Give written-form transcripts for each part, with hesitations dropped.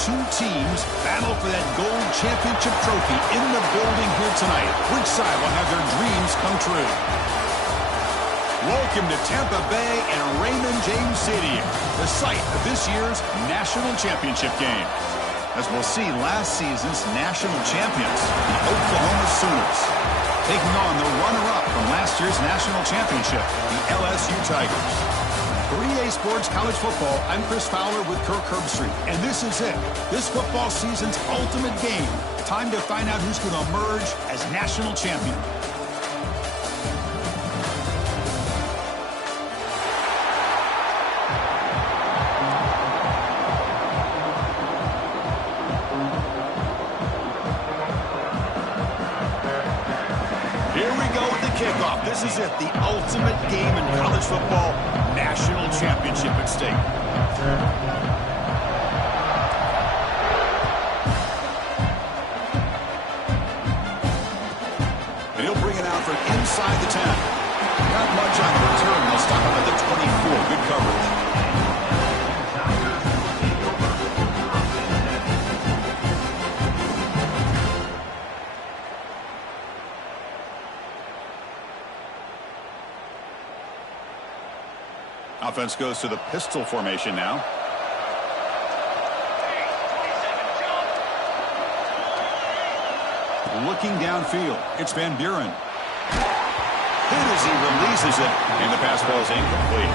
two teams battle for that gold championship trophy in the building here tonight. Which side will have their dreams come true? Welcome to Tampa Bay and Raymond James Stadium, the site of this year's national championship game. As we'll see, last season's national champions, the Oklahoma Sooners, taking on the runner-up from last year's national championship, the LSU Tigers. For EA Sports College Football, I'm Chris Fowler with Kirk Herbstreit, and this is it. This football season's ultimate game. Time to find out who's going to emerge as national champion. Kickoff. This is it, the ultimate game in college football, national championship at stake. And he'll bring it out from inside the 10. Not much on the return. They'll stop him at the 24. Good coverage. Offense goes to the pistol formation now. Looking downfield, it's Van Buren. Hit as he releases it, and the pass ball is incomplete.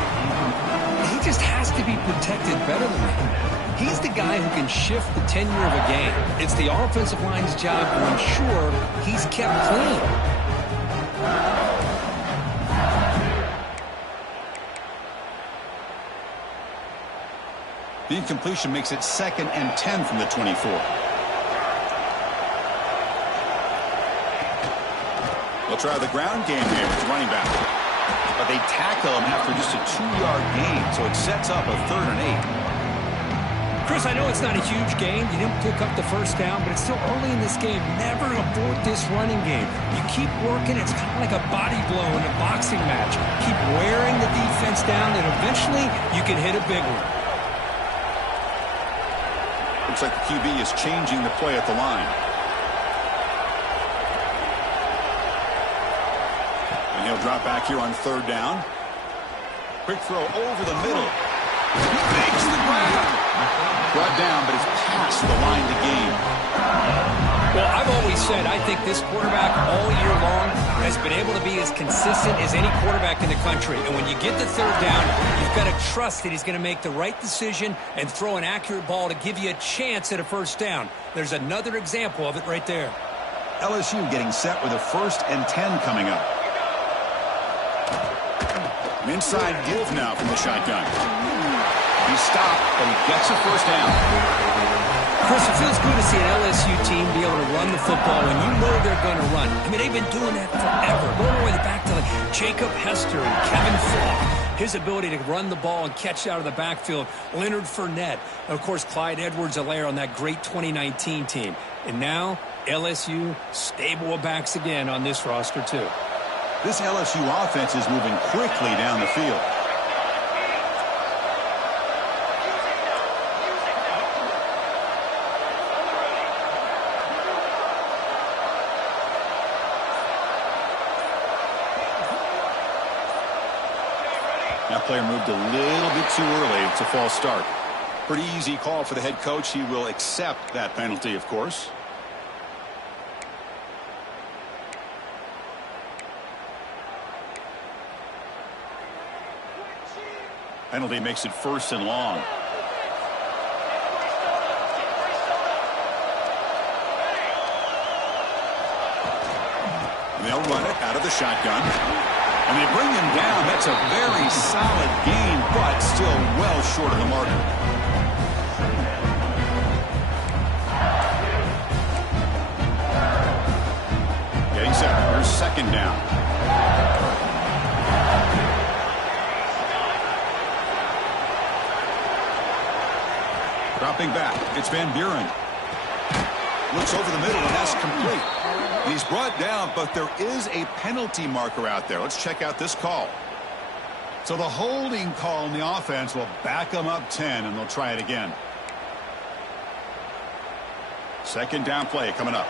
He just has to be protected better than that. He's the guy who can shift the tenure of a game. It's the offensive line's job to ensure he's kept clean. The incompletion makes it 2nd and 10 from the 24. They'll try the ground game here with the running back. But they tackle him after just a 2-yard gain, so it sets up a 3rd and 8. Chris, I know it's not a huge gain. You didn't pick up the first down, but it's still early in this game. Never abort this running game. You keep working. It's kind of like a body blow in a boxing match. Keep wearing the defense down, and eventually you can hit a big one. Looks like the QB is changing the play at the line. And he'll drop back here on 3rd down. Quick throw over the middle. He makes the grab. Brought down, but it's past the line to gain. Well, I've always said I think this quarterback all year long has been able to be as consistent as any quarterback in the country. And when you get the 3rd down, you've got to trust that he's going to make the right decision and throw an accurate ball to give you a chance at a 1st down. There's another example of it right there. LSU getting set with a 1st and 10 coming up. An inside give now from the shotgun. He stopped, but he gets a 1st down. Chris, it feels good to see an LSU team be able to run the football when you know they're going to run. I mean, they've been doing that forever. Going all the way back to like Jacob Hester and Kevin Falk. His ability to run the ball and catch out of the backfield. Leonard Fournette. And, of course, Clyde Edwards-Helaire on that great 2019 team. And now, LSU stable of backs again on this roster, too. This LSU offense is moving quickly down the field. That player moved a little bit too early. It's a false start. Pretty easy call for the head coach. He will accept that penalty, of course. Penalty makes it 1st and long. And they'll run it out of the shotgun. And they bring him down. That's a very solid gain, but still well short of the marker. Getting set. Here's 2nd down. Dropping back. It's Van Buren. Looks over the middle, and that's complete. He's brought down, but there is a penalty marker out there. Let's check out this call. So the holding call on the offense will back them up 10, and they'll try it again. Second down play coming up.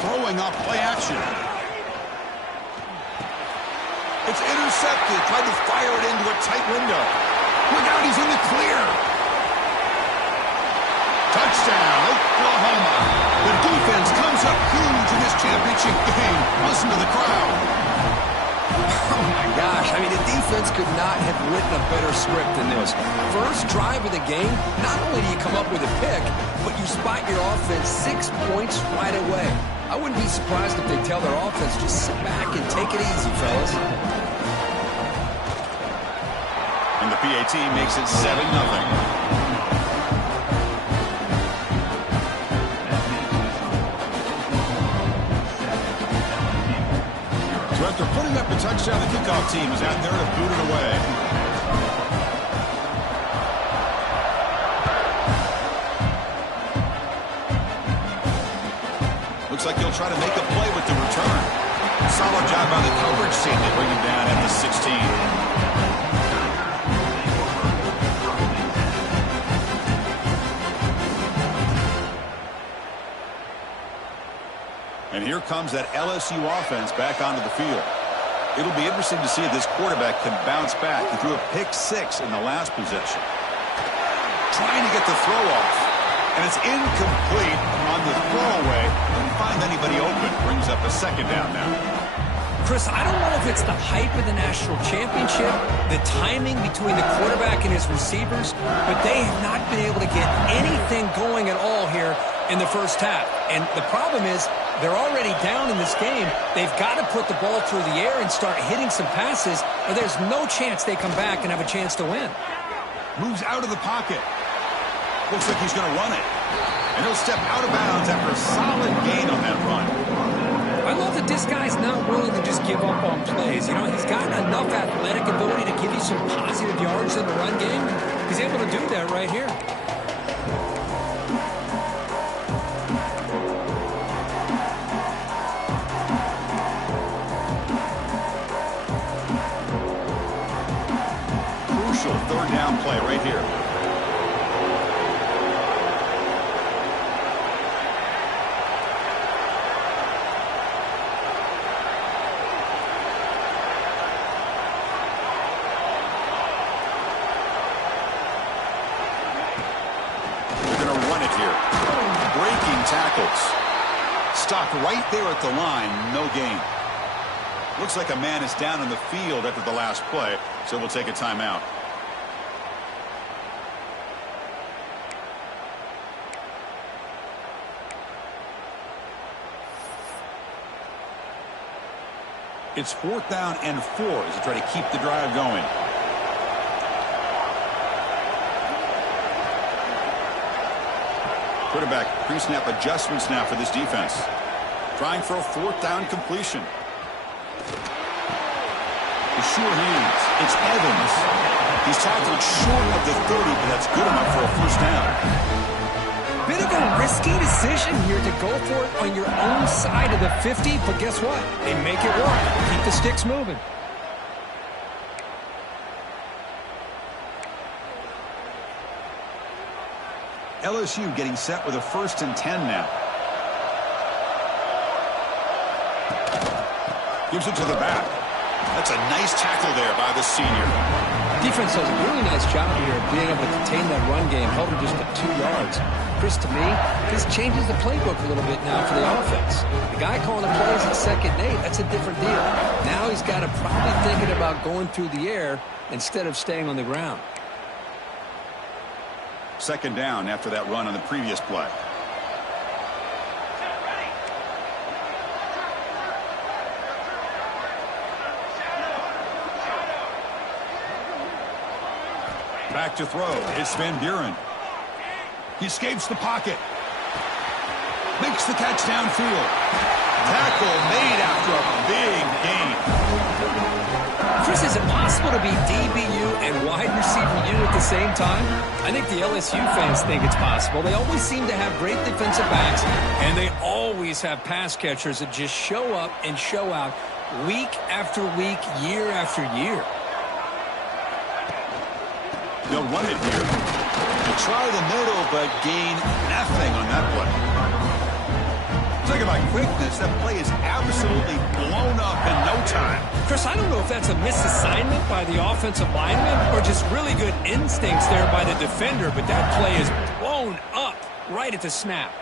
Throwing off play action. It's intercepted. Tried to fire it into a tight window. Look out, he's in the clear. Touchdown, Oklahoma. The defense comes up huge in this championship game. Listen to the crowd. Oh, my gosh. I mean, the defense could not have written a better script than this. First drive of the game, not only do you come up with a pick, but you spot your offense 6 points right away. I wouldn't be surprised if they tell their offense, just sit back and take it easy, fellas. And the PAT makes it 7-0. So after putting up a touchdown, the kickoff team is out there to boot it away. Looks like he'll try to make a play with the return. Solid job by the coverage team to bring him down at the 16. And here comes that LSU offense back onto the field. It'll be interesting to see if this quarterback can bounce back. He threw a pick-6 in the last possession. Trying to get the throw off. And it's incomplete on the throwaway. Didn't find anybody open. Brings up a second down now. Chris, I don't know if it's the hype of the national championship, the timing between the quarterback and his receivers, but they have not been able to get anything going at all here in the first half. And the problem is they're already down in this game. They've got to put the ball through the air and start hitting some passes, or there's no chance they come back and have a chance to win. Moves out of the pocket. Looks like he's going to run it. And he'll step out of bounds after a solid gain on that run. I love that this guy's not willing to just give up on plays. You know, he's got enough athletic ability to give you some positive yards in the run game. He's able to do that right here. Crucial third down play right here. Stopped right there at the line, no gain. Looks like a man is down in the field after the last play, so we'll take a timeout. It's 4th down and 4 as they try to keep the drive going. Quarterback pre-snap adjustments now for this defense. Trying for a 4th down completion. The sure hands. It's Evans. He's tackled short of the 30, but that's good enough for a first down. Bit of a risky decision here to go for it on your own side of the 50, but guess what? They make it work. Keep the sticks moving. LSU getting set with a 1st and 10 now. Gives it to the back. That's a nice tackle there by the senior. Defense does a really nice job here of being able to contain that run game, held him just to 2 yards. Chris, to me, this changes the playbook a little bit now for the offense. The guy calling the plays at 2nd and 8, that's a different deal. Now he's got to probably thinking about going through the air instead of staying on the ground. 2nd down after that run on the previous play. Back to throw. It's Van Buren. He escapes the pocket. Makes the catch downfield. Tackle made after a big gain. Chris, Chris, is it possible to be DBU and wide receiver U at the same time? I think the LSU fans think it's possible. They always seem to have great defensive backs, and they always have pass catchers that just show up and show out week after week, year after year. They'll run it here. They'll try the middle, but gain nothing on that play. Talking about quickness, that play is absolutely blown up in no time. Chris, I don't know if that's a misassignment by the offensive lineman or just really good instincts there by the defender, but that play is blown up right at the snap.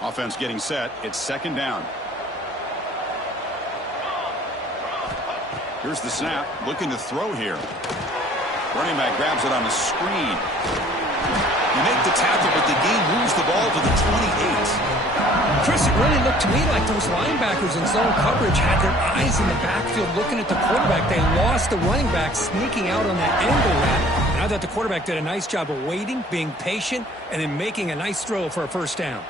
Offense getting set. It's second down. Here's the snap. Looking to throw here. Running back grabs it on the screen. You make the tackle, but the game moves the ball to the 28. Chris, it really looked to me like those linebackers in zone coverage had their eyes in the backfield looking at the quarterback. They lost the running back sneaking out on that angle route. And I thought the quarterback did a nice job of waiting, being patient, and then making a nice throw for a first down.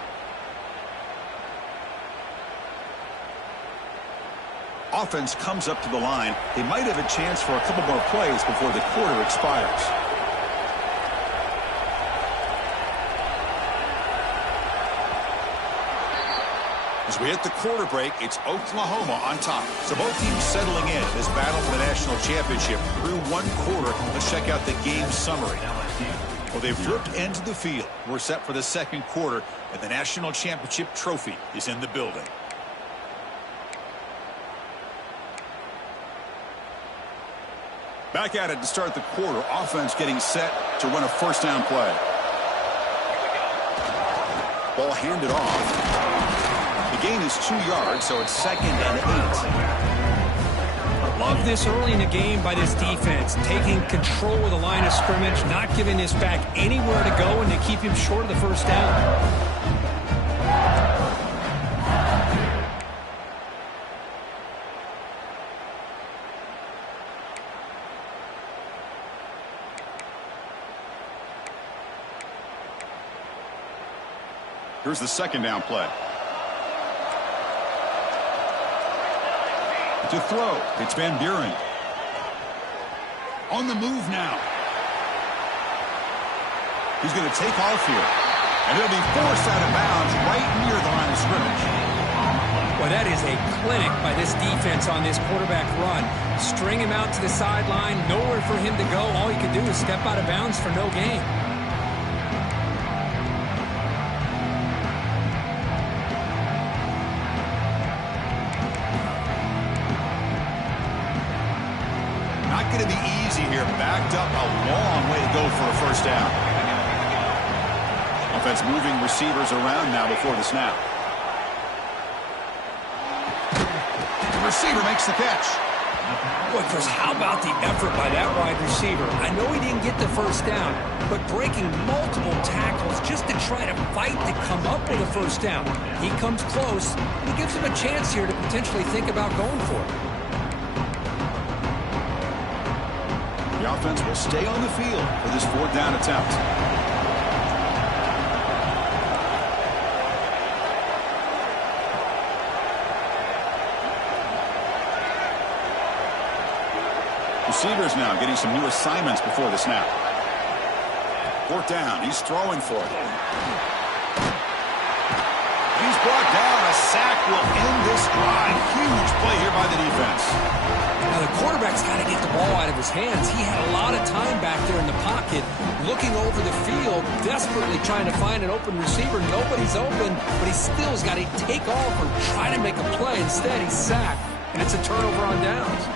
Offense comes up to the line. They might have a chance for a couple more plays before the quarter expires. As we hit the quarter break, it's Oklahoma on top. So both teams settling in this battle for the national championship through one quarter. Let's check out the game summary. Well, they've dripped into the field. We're set for the second quarter, and the national championship trophy is in the building. Back at it to start the quarter. Offense getting set to run a first down play. Ball handed off. The gain is 2 yards, so it's 2nd and 8. Love this early in the game by this defense. Taking control of the line of scrimmage, not giving this back anywhere to go, and to keep him short of the first down. Here's the second down play. To throw, it's Van Buren. On the move now. He's going to take off here. And he'll be forced out of bounds right near the line of scrimmage. Well, that is a clinic by this defense on this quarterback run. String him out to the sideline, nowhere for him to go. All he can do is step out of bounds for no gain. Not going to be easy here. Backed up a long way to go for a first down. Offense moving receivers around now before the snap. The receiver makes the catch. Boy, Chris, how about the effort by that wide receiver? I know he didn't get the first down, but breaking multiple tackles just to try to fight to come up with a first down. He comes close, and he gives him a chance here to potentially think about going for it. The offense will stay on the field for this fourth down attempt. Receivers now getting some new assignments before the snap. Fourth down. He's throwing for it. He's brought down. A sack will end this drive. Huge play here by the defense. Now, the quarterback's got to get the ball out of his hands. He had a lot of time back there in the pocket, looking over the field, desperately trying to find an open receiver. Nobody's open, but he still has got to take off or try to make a play. Instead, he's sacked, and it's a turnover on downs.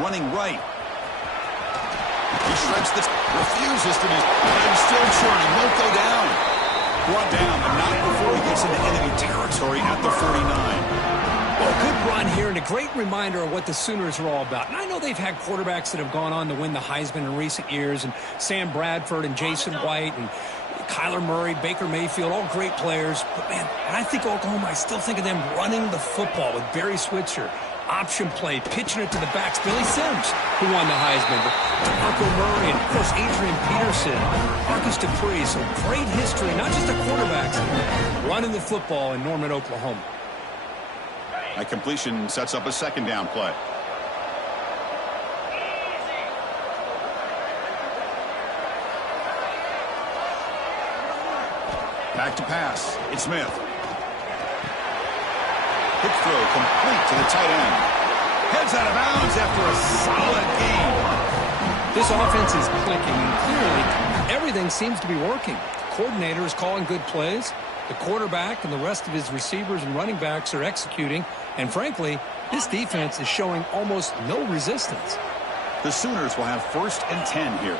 Running right. He shreds this, refuses to be, and still churning, won't go down. Brought down, but not before he gets into enemy territory at the 49. Well, a good run here in a great reminder of what the Sooners are all about. And I know they've had quarterbacks that have gone on to win the Heisman in recent years, and Sam Bradford and Jason White and Kyler Murray, Baker Mayfield, all great players. But, man, when I think of Oklahoma, I still think of them running the football with Barry Switzer. Option play, pitching it to the backs. Billy Sims, who won the Heisman. Marco Murray, and, of course, Adrian Peterson, Marcus Dupree. So great history, not just the quarterbacks, running the football in Norman, Oklahoma. A completion sets up a second down play. Back to pass. It's Smith. Quick throw complete to the tight end. Heads out of bounds after a solid game. This offense is clicking, and clearly everything seems to be working. The coordinator is calling good plays. The quarterback and the rest of his receivers and running backs are executing. And frankly, this defense is showing almost no resistance. The Sooners will have 1st and 10 here.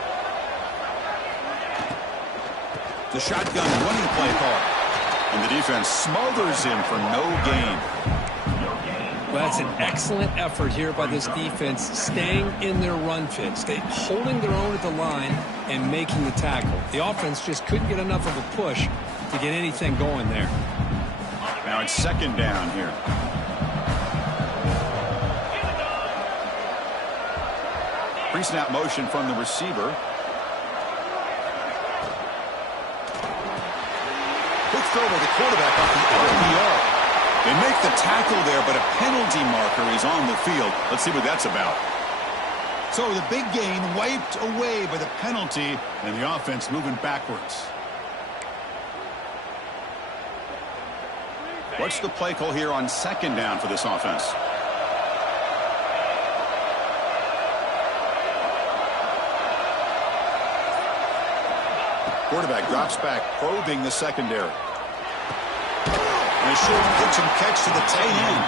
The shotgun running play call. And the defense smothers him for no gain. Well, that's an excellent effort here by this defense, staying in their run fits. They holding their own at the line and making the tackle. The offense just couldn't get enough of a push to get anything going there. Now it's 2nd down here. Pre-snap motion from the receiver. Quick throw by the quarterback off the RPO. They make the tackle there, but a penalty marker is on the field. Let's see what that's about. So the big gain wiped away by the penalty, and the offense moving backwards. What's the play call here on 2nd down for this offense? Quarterback drops back, probing the secondary. And a short pitch and catch to the tight end.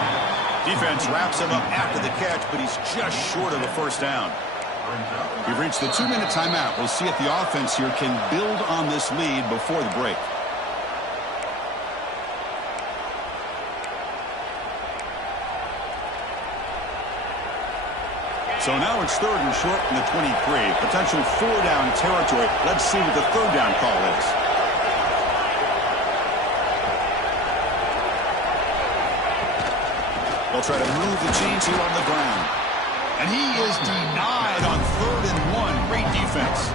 Defense wraps him up after the catch, but he's just short of a 1st down. We've reached the 2-minute timeout. We'll see if the offense here can build on this lead before the break. So now it's 3rd and short from the 23. Potential 4-down territory. Let's see what the 3rd down call is. They'll try to move the chains here on the ground. And he is denied on 3rd and 1. Great defense.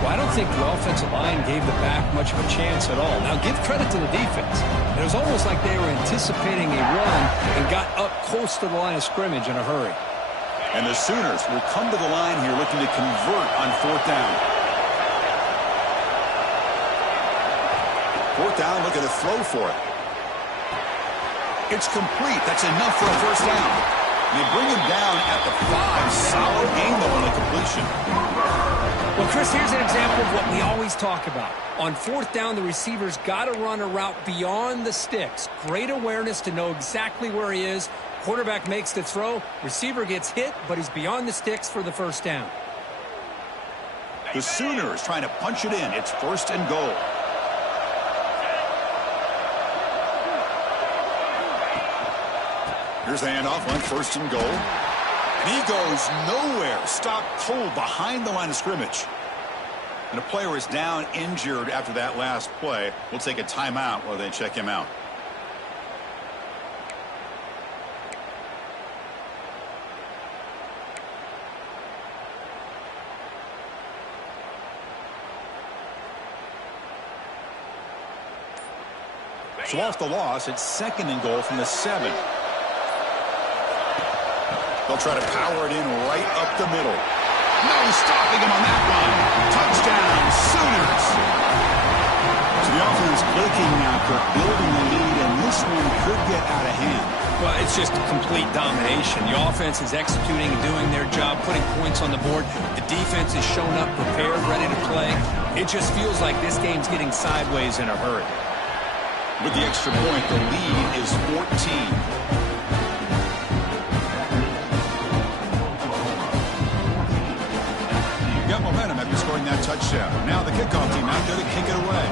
Well, I don't think the offensive line gave the back much of a chance at all. Now, give credit to the defense. It was almost like they were anticipating a run and got up close to the line of scrimmage in a hurry. And the Sooners will come to the line here looking to convert on 4th down. 4th down, looking to throw for it. It's complete. That's enough for a 1st down. And they bring him down at the 5. Solid game, though, on the completion. Well, Chris, here's an example of what we always talk about. On 4th down, the receiver's got to run a route beyond the sticks. Great awareness to know exactly where he is. Quarterback makes the throw. Receiver gets hit, but he's beyond the sticks for the 1st down. The Sooners trying to punch it in. It's 1st and goal. Here's the handoff on 1st and goal. And he goes nowhere. Stopped cold behind the line of scrimmage. And a player is down injured after that last play. We'll take a timeout while they check him out. So off the loss, it's 2nd and goal from the 7. They'll try to power it in right up the middle. No stopping him on that one. Touchdown, Sooners. So the offense clicking now, Kirk, building the lead, and this one could get out of hand. Well, it's just complete domination. The offense is executing and doing their job, putting points on the board. The defense is showing up, prepared, ready to play. It just feels like this game's getting sideways in a hurry. With the extra point, the lead is 14. Got momentum after scoring that touchdown. Now the kickoff team out there to kick it away.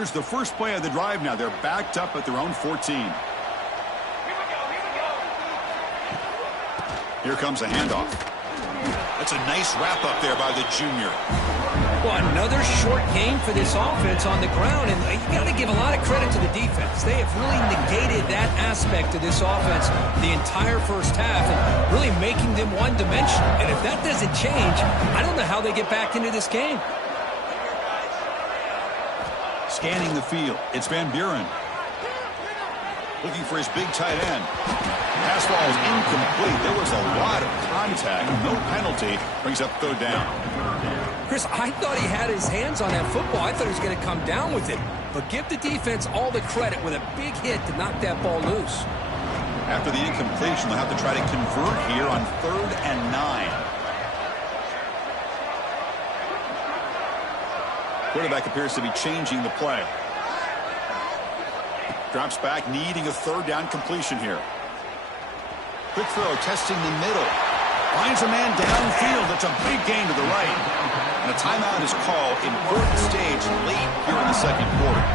Here's the first play of the drive now. They're backed up at their own 14. Here comes a handoff. That's a nice wrap up there by the junior. Well, another short game for this offense on the ground, and you got to give a lot of credit to the defense. They have really negated that aspect of this offense the entire first half and really making them one-dimensional. And if that doesn't change, I don't know how they get back into this game. Scanning the field, it's Van Buren. Looking for his big tight end. Pass ball is incomplete. There was a lot of contact. No penalty. Brings up third down. Chris, I thought he had his hands on that football. I thought he was going to come down with it. But give the defense all the credit with a big hit to knock that ball loose. After the incompletion, they'll have to try to convert here on 3rd and 9. Quarterback appears to be changing the play. Drops back, needing a 3rd down completion here. Quick throw, testing the middle. Finds a man downfield. That's a big gain to the right. And a timeout is called. Important stage late here in the second quarter.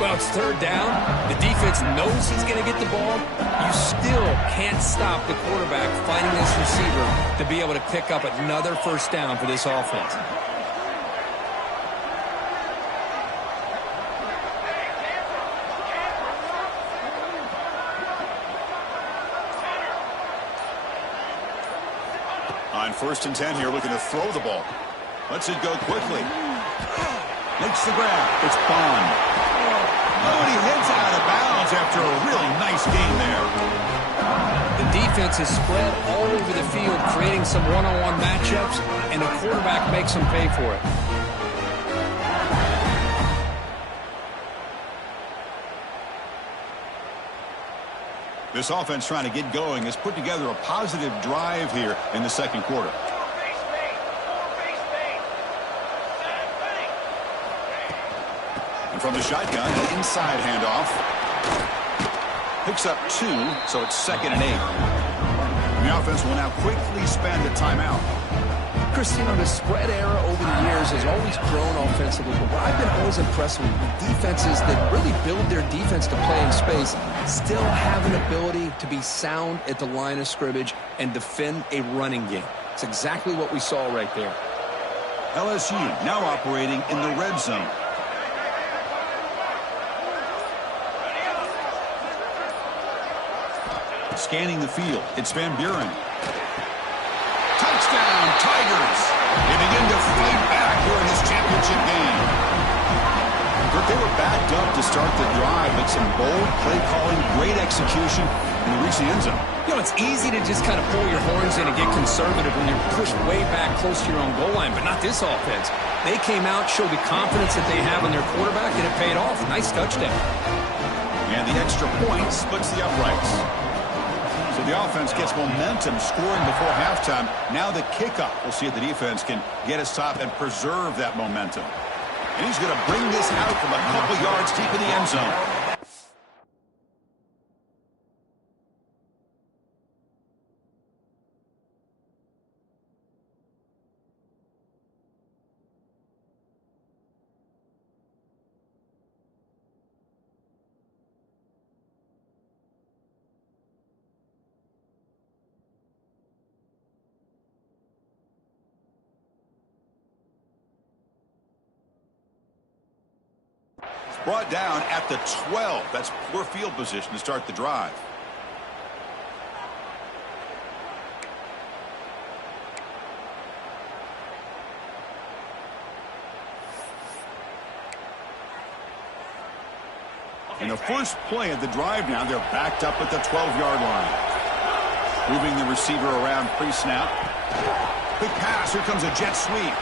Well, it's 3rd down. The defense knows he's going to get the ball. You still can't stop the quarterback finding this receiver to be able to pick up another 1st down for this offense. On 1st and 10 here, looking to throw the ball. Lets it go quickly. Makes the grab. It's Bond. Oh, and he heads out of bounds after a really nice gain there. The defense is spread all over the field, creating some one-on-one matchups, and the quarterback makes them pay for it. This offense trying to get going has put together a positive drive here in the second quarter. And from the shotgun, an inside handoff. Picks up 2, so it's 2nd and 8. The offense will now quickly spend a timeout. Chris, the spread era over the years has always grown offensively, but what I've been always impressed with defenses that really build their defense to play in space still have an ability to be sound at the line of scrimmage and defend a running game. It's exactly what we saw right there. LSU now operating in the red zone. Scanning the field, it's Van Buren. Touchdown, Tigers! They begin to fight back here in this championship game. But they were backed up to start the drive, but some bold play calling, great execution, and they reach the end zone. It's easy to just kind of pull your horns in and get conservative when you're pushed way back close to your own goal line, but not this offense. They came out, showed the confidence that they have in their quarterback, and it paid off. Nice touchdown. And the extra point splits the uprights. So the offense gets momentum scoring before halftime. Now the kickoff. We'll see if the defense can get us top and preserve that momentum. And he's going to bring this out from a couple yards deep in the end zone. Brought down at the 12. That's poor field position to start the drive. In the first play of the drive now, they're backed up at the 12-yard line. Moving the receiver around pre-snap. Quick pass. Here comes a jet sweep.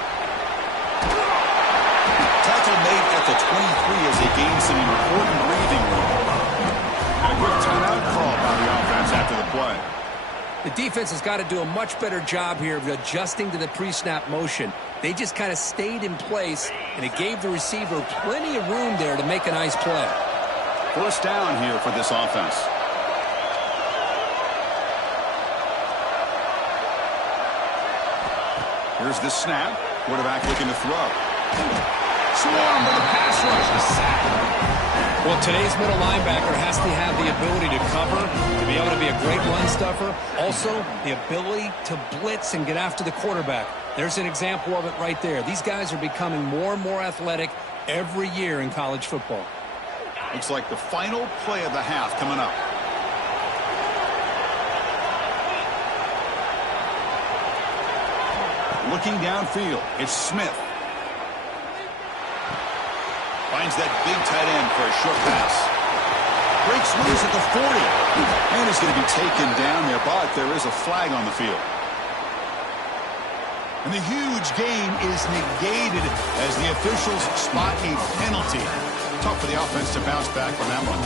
Tackle made at the 23 as they gain some important breathing room. And a quick timeout call by the offense after the play. The defense has got to do a much better job here of adjusting to the pre-snap motion. They just kind of stayed in place, and it gave the receiver plenty of room there to make a nice play. First down here for this offense. Here's the snap. Quarterback looking to throw. Swarm with a pass rush, a sack. Well, today's middle linebacker has to have the ability to cover, to be able to be a great run stuffer. Also, the ability to blitz and get after the quarterback. There's an example of it right there. These guys are becoming more and more athletic every year in college football. Looks like the final play of the half coming up. Looking downfield, it's Smith. Finds that big tight end for a short pass. Breaks loose at the 40. And is going to be taken down there, but there is a flag on the field. And the huge gain is negated as the officials spot a penalty. Tough for the offense to bounce back from that one.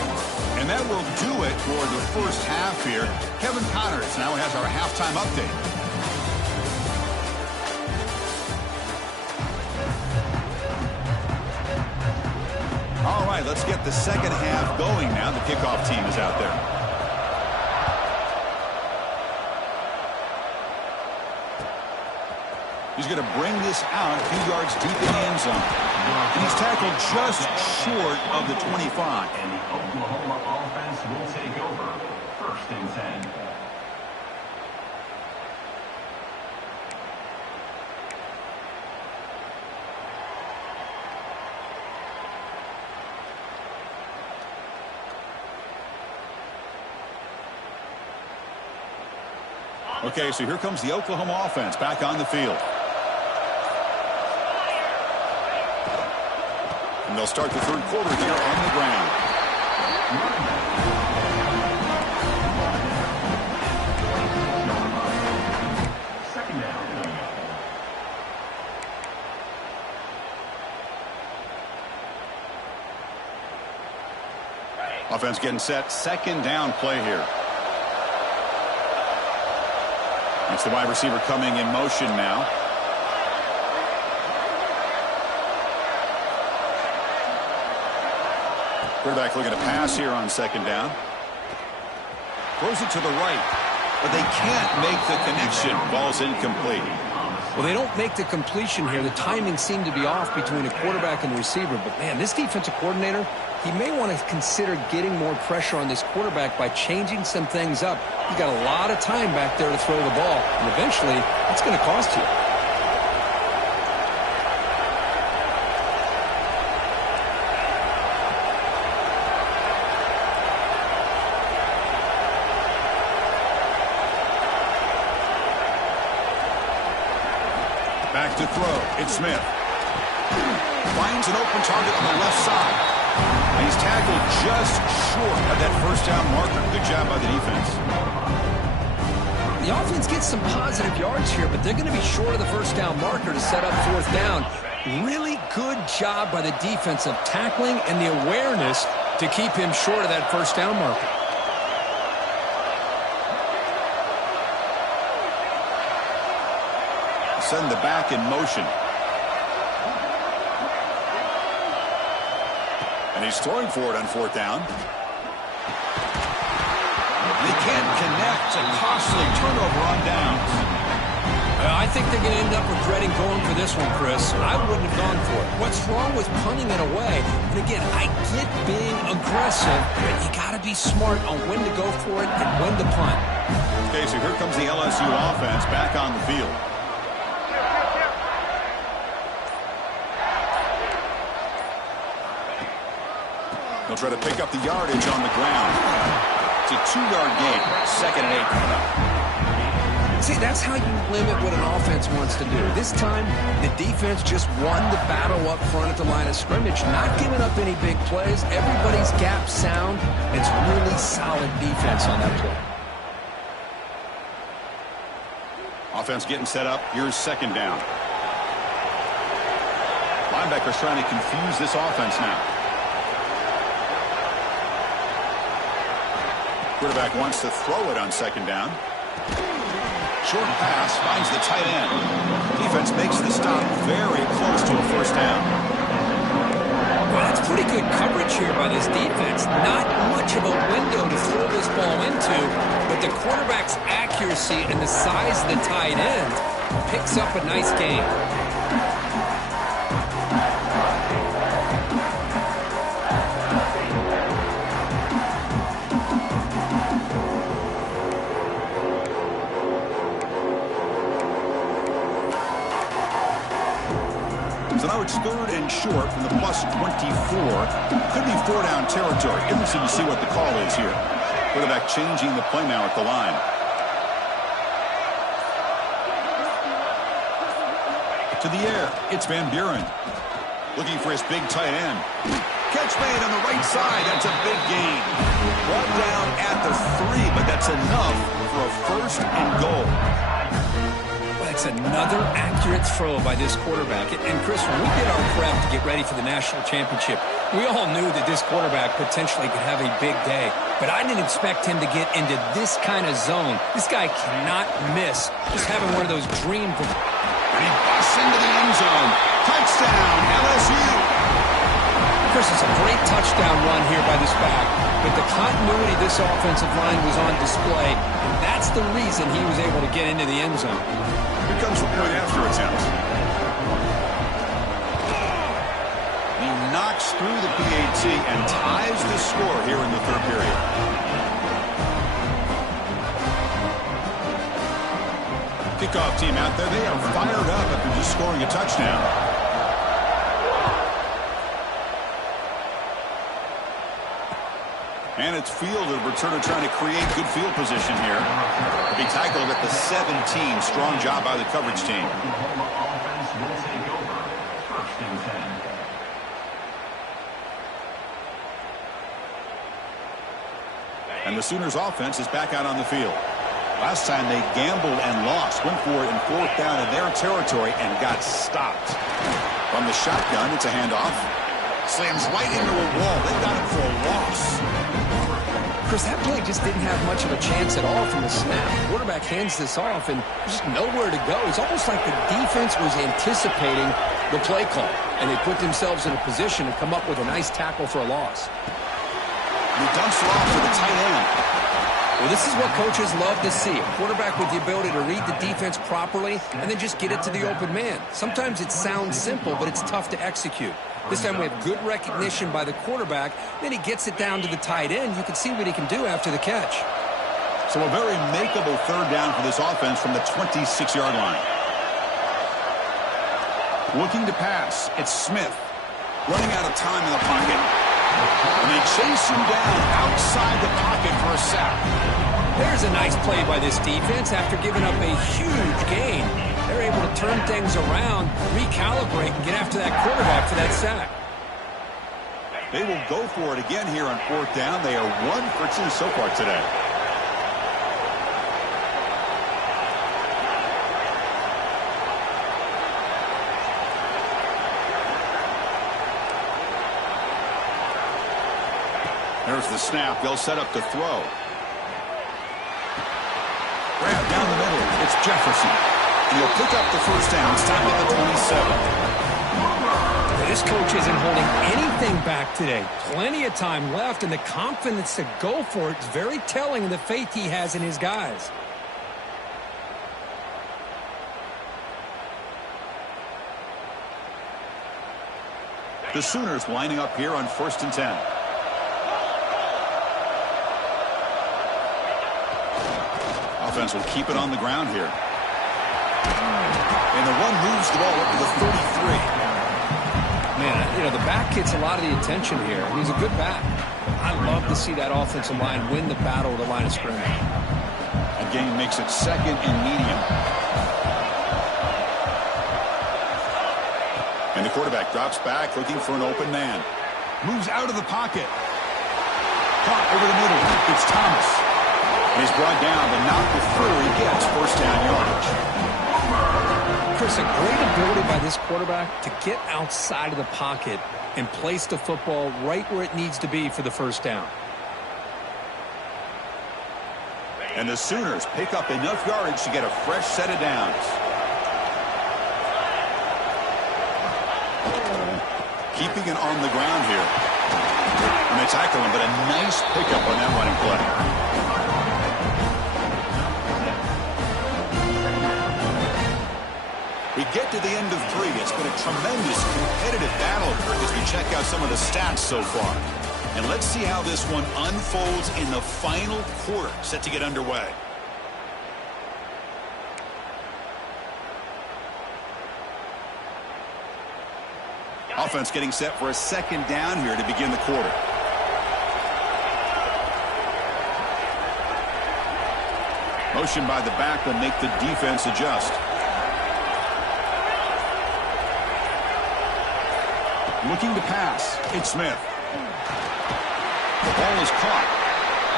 And that will do it for the first half here. Kevin Connors now has our halftime update. All right, let's get the second half going now. The kickoff team is out there. He's going to bring this out a few yards deep in the end zone. And he's tackled just short of the 25. And the Oklahoma offense will take over. 1st and 10. Okay, so here comes the Oklahoma offense back on the field. And they'll start the third quarter here on the ground. Second down. Offense getting set. Second down play here. It's the wide receiver coming in motion now. Quarterback looking to pass here on second down. Throws it to the right, but they can't make the connection. Ball's incomplete. Well, they don't make the completion here. The timing seemed to be off between a quarterback and the receiver. But, man, this defensive coordinator, he may want to consider getting more pressure on this quarterback by changing some things up. He's got a lot of time back there to throw the ball, and eventually it's going to cost you. Back to throw. It's Smith. Finds an open target on the left side. And he's tackled just short of that first down marker. Good job by the defense. The offense gets some positive yards here, but they're going to be short of the first down marker to set up fourth down. Really good job by the defense of tackling and the awareness to keep him short of that first down marker. Send the back in motion. And he's throwing for it on fourth down. They can't connect. A costly turnover on downs. I think they're going to end up regretting going for this one, Chris. I wouldn't have gone for it. What's wrong with punting it away? And again, I get being aggressive, but you got to be smart on when to go for it and when to punt. Okay, so here comes the LSU offense back on the field. They'll try to pick up the yardage on the ground. It's a 2-yard gain. 2nd and 8 coming up. See, that's how you limit what an offense wants to do. This time, the defense just won the battle up front at the line of scrimmage, not giving up any big plays. Everybody's gap sound. It's really solid defense on that play. Offense getting set up. Here's second down. Linebackers trying to confuse this offense now. Quarterback wants to throw it on second down. Short pass finds the tight end. Defense makes the stop very close to a first down. Well, that's pretty good coverage here by this defense. Not much of a window to throw this ball into, but the quarterback's accuracy and the size of the tight end picks up a nice gain. Now it's 3rd and short from the +24. Could be 4-down territory. Interesting to see what the call is here. Quarterback changing the play now at the line. To the air, it's Van Buren. Looking for his big tight end. Catch made on the right side. That's a big gain. Brought down at the 3, but that's enough for a 1st and goal. That's another accurate throw by this quarterback. And Chris, when we did our prep to get ready for the national championship, we all knew that this quarterback potentially could have a big day. But I didn't expect him to get into this kind of zone. This guy cannot miss. Just having one of those dream. And he busts into the end zone. Touchdown, LSU. Chris, it's a great touchdown run here by this back. But the continuity of this offensive line was on display. And that's the reason he was able to get into the end zone. Here comes the point after attempt. He knocks through the PAT and ties the score here in the 3rd period. Kickoff team out there. They are fired up after just scoring a touchdown. And it's fielded. Returner trying to create good field position here. He tackled at the 17. Strong job by the coverage team. Offense will take over. 1st and 10. And the Sooners offense is back out on the field. Last time they gambled and lost. Went for it in 4th down in their territory and got stopped. From the shotgun, it's a handoff. Slams right into a wall. They got it for a loss. Chris, that play just didn't have much of a chance at all from the snap. The quarterback hands this off and just nowhere to go. It's almost like the defense was anticipating the play call, and they put themselves in a position to come up with a nice tackle for a loss. And he dumps it off to the tight end. Well, this is what coaches love to see. A quarterback with the ability to read the defense properly and then just get it to the open man. Sometimes it sounds simple, but it's tough to execute. This time we have good recognition by the quarterback. Then he gets it down to the tight end. You can see what he can do after the catch. So a very makeable 3rd down for this offense from the 26-yard line. Looking to pass. It's Smith. Running out of time in the pocket. And they chase him down outside the pocket for a sack. There's a nice play by this defense after giving up a huge gain. They're able to turn things around, recalibrate, and get after that quarterback for that sack. They will go for it again here on 4th down. They are 1 for 2 so far today. There's the snap. They'll set up to throw. Grab down the middle. It's Jefferson. And he'll pick up the 1st down. It's time at the 27. This coach isn't holding anything back today. Plenty of time left, and the confidence to go for it is very telling of the faith he has in his guys. The Sooners lining up here on 1st and 10. Offense will keep it on the ground here. And the run moves the ball up to the 33. Man, you know, the back gets a lot of the attention here. He's a good back. I love to see that offensive line win the battle of the line of scrimmage. Again, makes it 2nd and medium. And the quarterback drops back, looking for an open man. Moves out of the pocket. Caught over the middle. It's Thomas. And he's brought down, but not before he gets 1st down yardage. Chris, a great ability by this quarterback to get outside of the pocket and place the football right where it needs to be for the 1st down. And the Sooners pick up enough yardage to get a fresh set of downs. Keeping it on the ground here. And they tackle him, but a nice pickup on that running play. We get to the end of 3. It's been a tremendous competitive battle as we check out some of the stats so far. And let's see how this one unfolds in the final quarter set to get underway. Offense getting set for a second down here to begin the quarter. Motion by the back will make the defense adjust. Looking to pass. It's Smith. The ball is caught.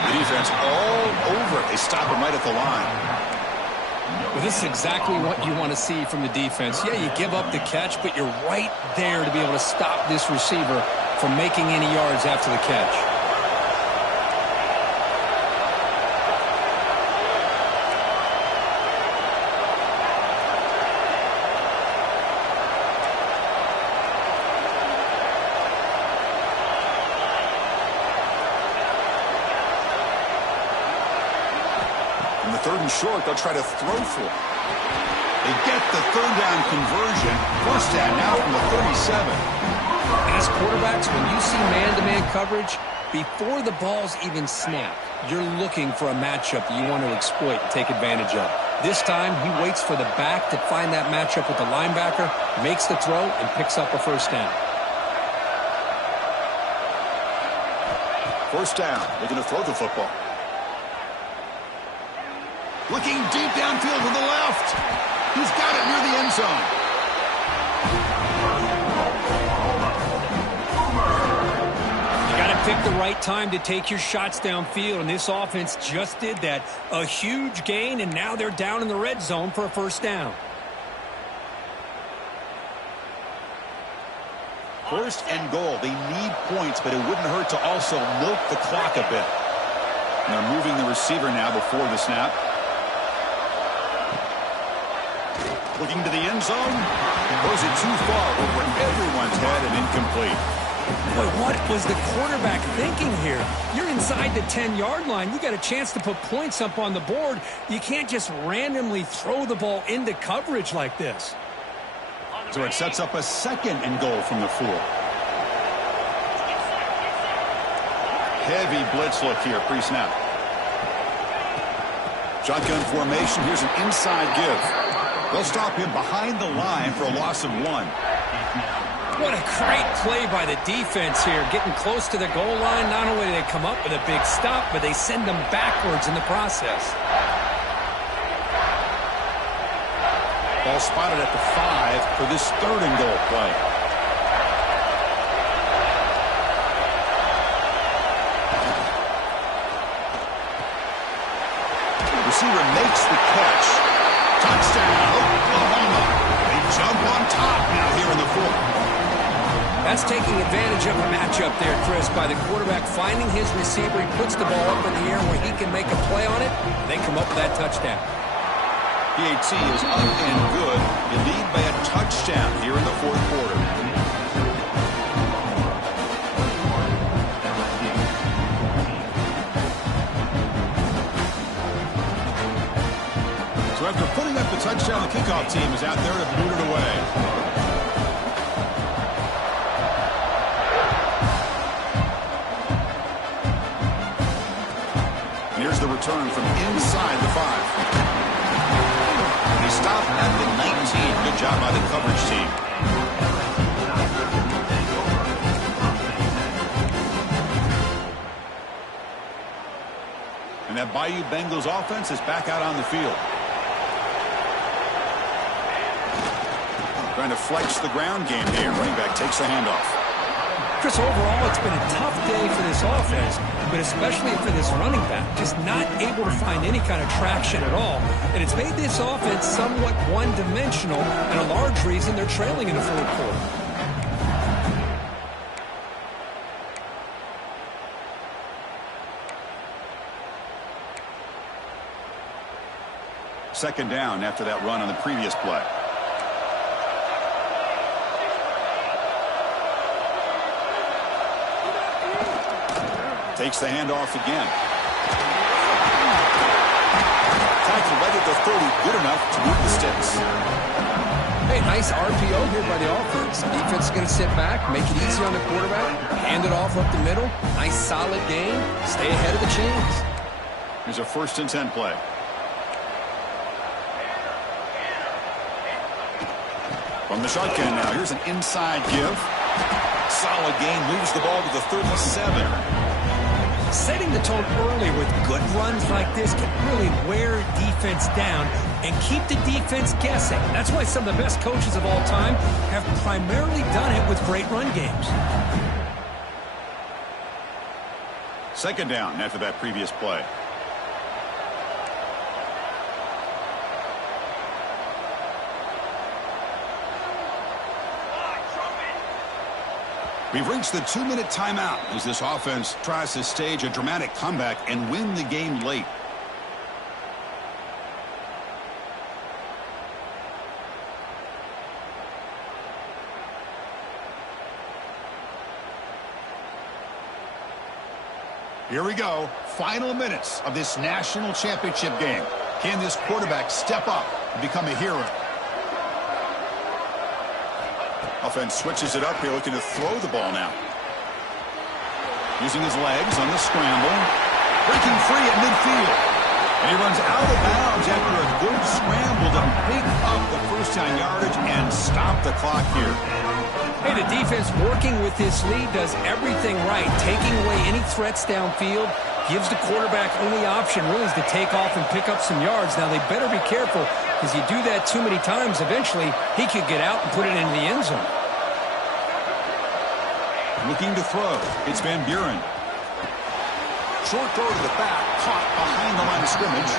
The defense all over it. They stop him right at the line. Well, this is exactly what you want to see from the defense. Yeah, you give up the catch, but you're right there to be able to stop this receiver from making any yards after the catch. Third and short, they'll try to throw for it. They get the third down conversion. First down now from the 37. As quarterbacks, when you see man-to-man coverage, before the ball's even snapped, you're looking for a matchup that you want to exploit and take advantage of. This time, he waits for the back to find that matchup with the linebacker, makes the throw, and picks up a first down. First down, looking to throw the football. Looking deep downfield to the left. He's got it near the end zone. You got to pick the right time to take your shots downfield, and this offense just did that. A huge gain, and now they're down in the red zone for a first down. First and goal. They need points, but it wouldn't hurt to also milk the clock a bit. And they're moving the receiver now before the snap. Looking to the end zone. Throws it too far over everyone's head and incomplete. Boy, what was the quarterback thinking here? You're inside the 10-yard line. You got a chance to put points up on the board. You can't just randomly throw the ball into coverage like this. So it sets up a second and goal from the 4. Heavy blitz look here pre-snap. Shotgun formation. Here's an inside give. They'll stop him behind the line for a loss of 1. What a great play by the defense here. Getting close to the goal line. Not only do they come up with a big stop, but they send them backwards in the process. Ball spotted at the 5 for this third and goal play. Receiver makes the catch. Touchdown, Oklahoma. They jump on top now here in the 4th. That's taking advantage of a matchup there, Chris, by the quarterback finding his receiver. He puts the ball up in the air where he can make a play on it. They come up with that touchdown. PAT is up and good. You lead by a touchdown here in the 4th quarter. So after putting up the touchdown, the kickoff team is out there to boot it away. And here's the return from inside the 5. They stop at the 19. Good job by the coverage team. And that Bayou Bengals offense is back out on the field. Trying to flex the ground game here. Running back takes the handoff. Chris, overall, it's been a tough day for this offense, but especially for this running back, just not able to find any kind of traction at all. And it's made this offense somewhat one-dimensional, and a large reason they're trailing in the 4th quarter. Second down after that run on the previous play. Takes the handoff again. Tackle right at the 30, good enough to move the sticks. Hey, nice RPO here by the offense. Defense is going to sit back, make it easy on the quarterback, hand it off up the middle. Nice solid game. Stay ahead of the chains. Here's a 1st and 10 play. From the shotgun now, here's an inside give. Solid gain, moves the ball to the 37. Setting the tone early with good runs like this can really wear defense down and keep the defense guessing. That's why some of the best coaches of all time have primarily done it with great run games. Second down after that previous play. We've reached the 2-minute timeout as this offense tries to stage a dramatic comeback and win the game late. Here we go. Final minutes of this national championship game. Can this quarterback step up and become a hero? Offense switches it up here, looking to throw the ball now. Using his legs on the scramble. Breaking free at midfield. And he runs out of bounds after a good scramble to pick up the first-down yardage and stop the clock here. Hey, the defense working with this lead does everything right. Taking away any threats downfield gives the quarterback only option really is to take off and pick up some yards. Now, they better be careful because you do that too many times, eventually he could get out and put it into the end zone. Looking to throw. It's Van Buren. Short throw to the back, caught behind the line of scrimmage.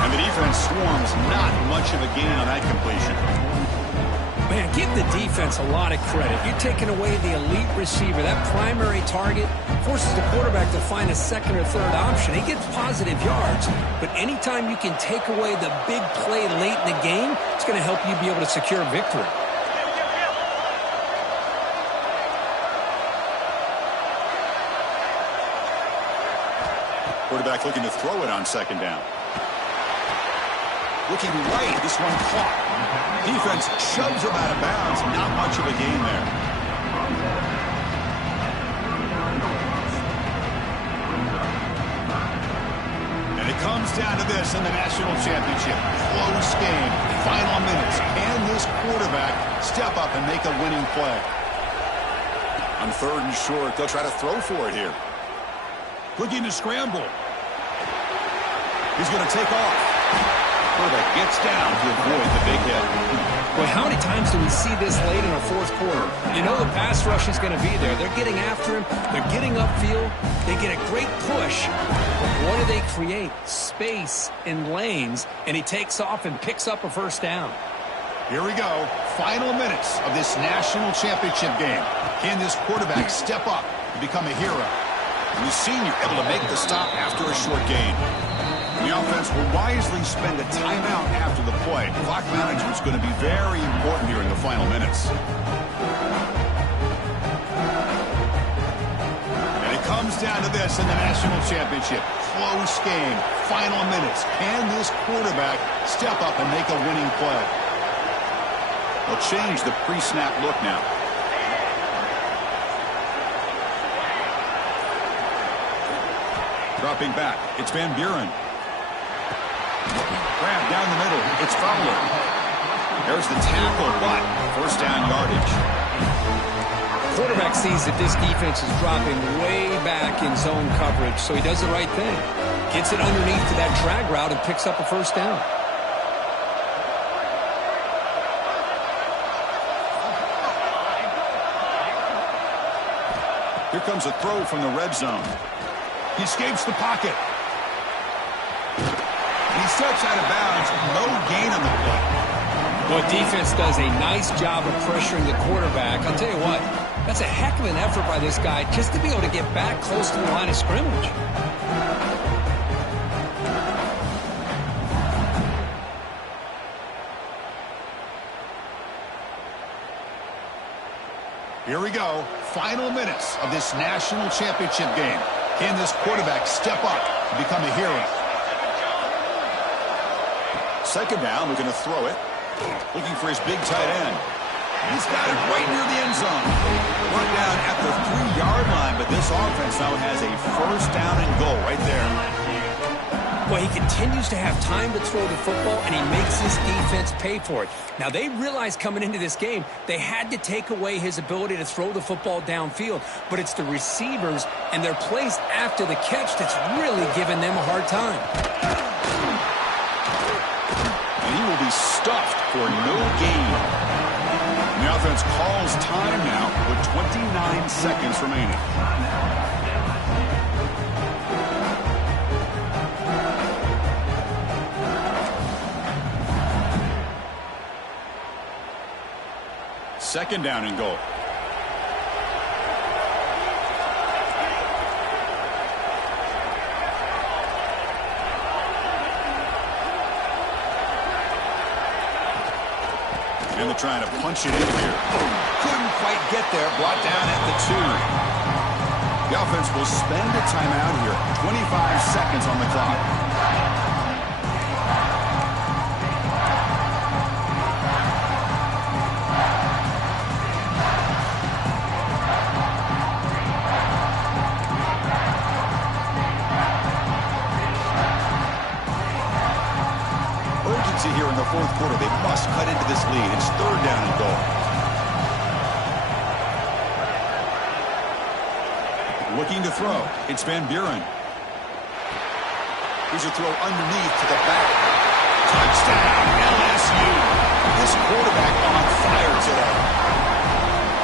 And the defense swarms, not much of a gain on that completion. Man, give the defense a lot of credit. You're taking away the elite receiver. That primary target forces the quarterback to find a second or third option. He gets positive yards, but anytime you can take away the big play late in the game, it's going to help you be able to secure victory. Quarterback looking to throw it on second down. Looking right, this one caught. Defense shoves him out of bounds. Not much of a gain there. And it comes down to this in the national championship. Close game. Final minutes. Can this quarterback step up and make a winning play? On third and short, they'll try to throw for it here. Looking to scramble. He's going to take off. Quarterback gets down to avoid the big hit. Boy, how many times do we see this late in a fourth quarter? You know the pass rush is going to be there. They're getting after him. They're getting upfield. They get a great push. But what do they create? Space in lanes. And he takes off and picks up a first down. Here we go. Final minutes of this national championship game. Can this quarterback step up and become a hero? And the senior able to make the stop after a short gain. The offense will wisely spend a timeout after the play. Clock management is going to be very important here in the final minutes. And it comes down to this in the national championship. Close game. Final minutes. Can this quarterback step up and make a winning play? They'll change the pre-snap look now. Dropping back. It's Van Buren. Grab down the middle. It's Fowler. There's the tackle, but first down yardage. Quarterback sees that this defense is dropping way back in zone coverage, so he does the right thing. Gets it underneath to that drag route and picks up a first down. Here comes a throw from the red zone. He escapes the pocket. He steps out of bounds. No gain on the play. Boy, defense does a nice job of pressuring the quarterback. I'll tell you what, that's a heck of an effort by this guy just to be able to get back close to the line of scrimmage. Here we go. Final minutes of this national championship game. Can this quarterback step up and become a hero? Second down, looking to throw it. Looking for his big tight end. He's got it right near the end zone. Brought down at the 3-yard line, but this offense now has a first down and goal right there. Well, he continues to have time to throw the football, and he makes his defense pay for it. Now, they realized coming into this game they had to take away his ability to throw the football downfield, but it's the receivers and their plays after the catch that's really giving them a hard time. And he will be stuffed for no gain. The offense calls time now with 29 seconds remaining. Second down and goal. And they're trying to punch it in here. Couldn't quite get there. Brought down at the 2. The offense will spend a timeout here. 25 seconds on the clock. Here in the fourth quarter, they must cut into this lead. It's third down and goal. Looking to throw. It's Van Buren. Here's a throw underneath to the back. Touchdown, LSU. This quarterback on fire today.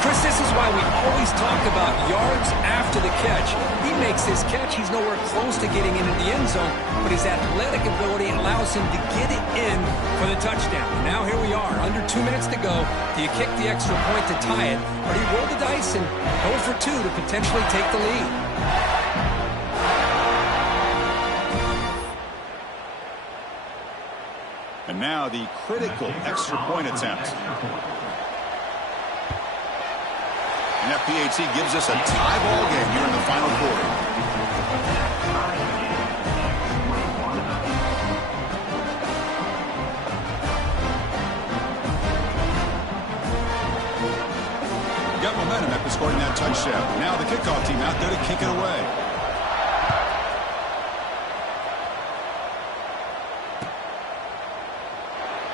Chris, this is why we always talk about yards after the catch. He makes this catch. He's nowhere close to getting into the end zone, but his athletic ability allows him to get it in for the touchdown. Now here we are, under 2 minutes to go. Do you kick the extra point to tie it, or do you roll the dice and go for 2 to potentially take the lead? And now the critical extra point attempt. And that PAT gives us a tie ball game here in the final quarter. Got momentum after scoring that touchdown. Now the kickoff team out there to kick it away.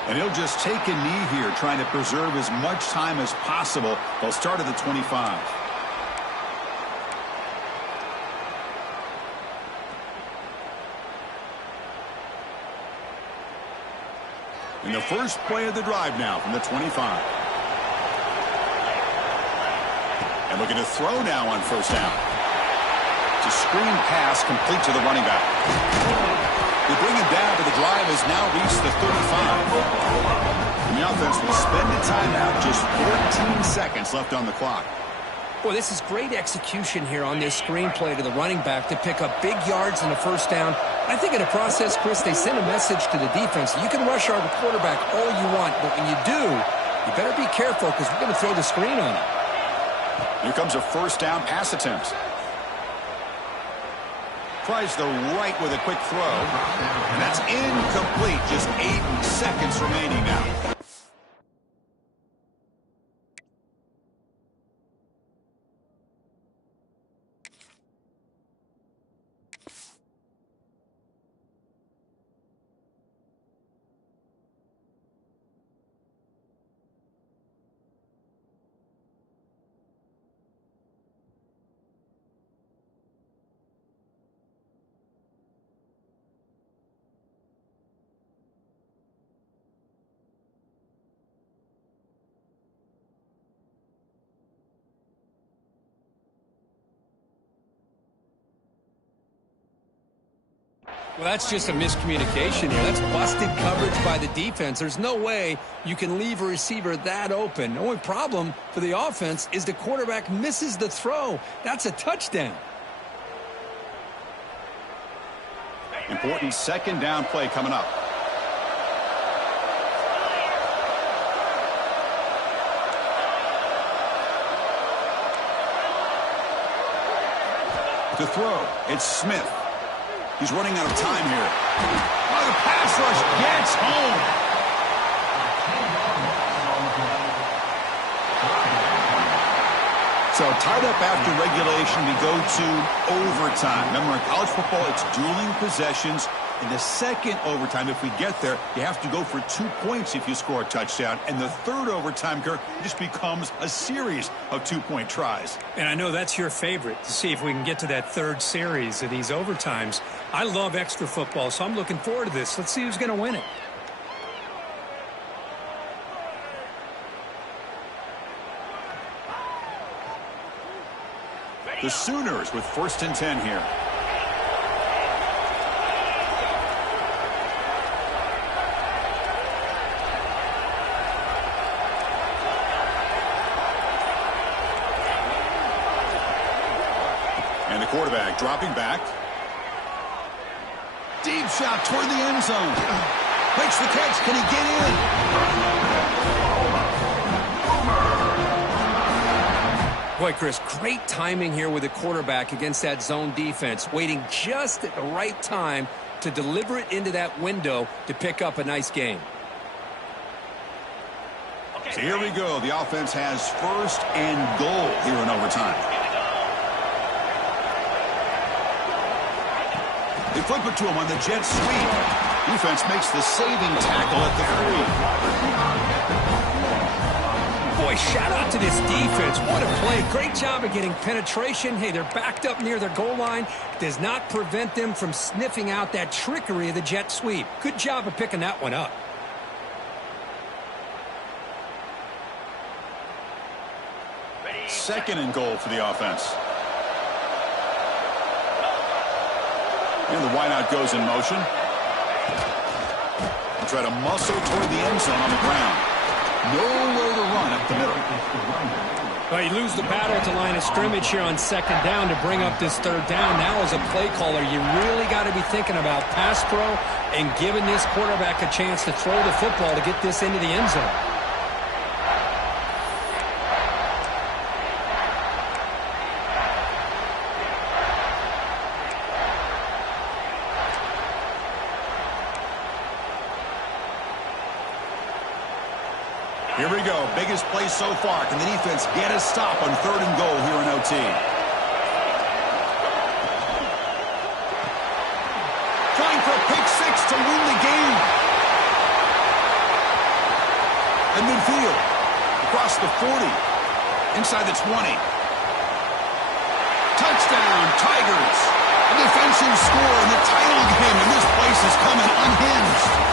And he'll just take a knee here, trying to preserve as much time as possible. They'll start at the 25. In the first play of the drive now from the 25. And looking to throw now on first down. It's a screen pass complete to the running back. They bring him down, but the drive has now reached the 35. And the offense will spend a timeout, just 14 seconds left on the clock. Boy, this is great execution here on this screenplay to the running back to pick up big yards in the first down. I think in the process, Chris, they send a message to the defense. You can rush our quarterback all you want, but when you do, you better be careful because we're going to throw the screen on him. Here comes a first down pass attempt. Tries the right with a quick throw. And that's incomplete. Just 8 seconds remaining now. Well, that's just a miscommunication here. That's busted coverage by the defense. There's no way you can leave a receiver that open. The only problem for the offense is the quarterback misses the throw. That's a touchdown. Important second down play coming up. To throw, it's Smith. He's running out of time here. Oh, the pass rush gets home. So tied up after regulation, we go to overtime. Remember, in college football, it's dueling possessions. In the second overtime, if we get there, you have to go for 2 points if you score a touchdown. And the third overtime, Kirk, just becomes a series of 2-point tries. And I know that's your favorite, to see if we can get to that third series of these overtimes. I love extra football, so I'm looking forward to this. Let's see who's going to win it. The Sooners with 1st and 10 here. And the quarterback dropping back. Deep shot toward the end zone. Makes the catch. Can he get in? Boy, Chris, great timing here with the quarterback against that zone defense, waiting just at the right time to deliver it into that window to pick up a nice gain. So here we go. The offense has 1st and goal here in overtime. They flip it to him on the jet sweep. Defense makes the saving tackle at the 3. Boy, shout out to this defense. What a play. Great job of getting penetration. Hey, they're backed up near their goal line. Does not prevent them from sniffing out that trickery of the jet sweep. Good job of picking that one up. Second and goal for the offense. And the wideout goes in motion. They'll try to muscle toward the end zone on the ground. Nowhere to run up the middle. Well, you lose the battle at the line of scrimmage here on 2nd down to bring up this 3rd down. Now as a play caller, you really got to be thinking about pass pro and giving this quarterback a chance to throw the football to get this into the end zone. Here we go. Biggest play so far. Can the defense get a stop on 3rd and goal here in OT? Trying for a pick 6 to win the game. At midfield. Across the 40. Inside the 20. Touchdown, Tigers. A defensive score in the title game, and this place is coming unhinged.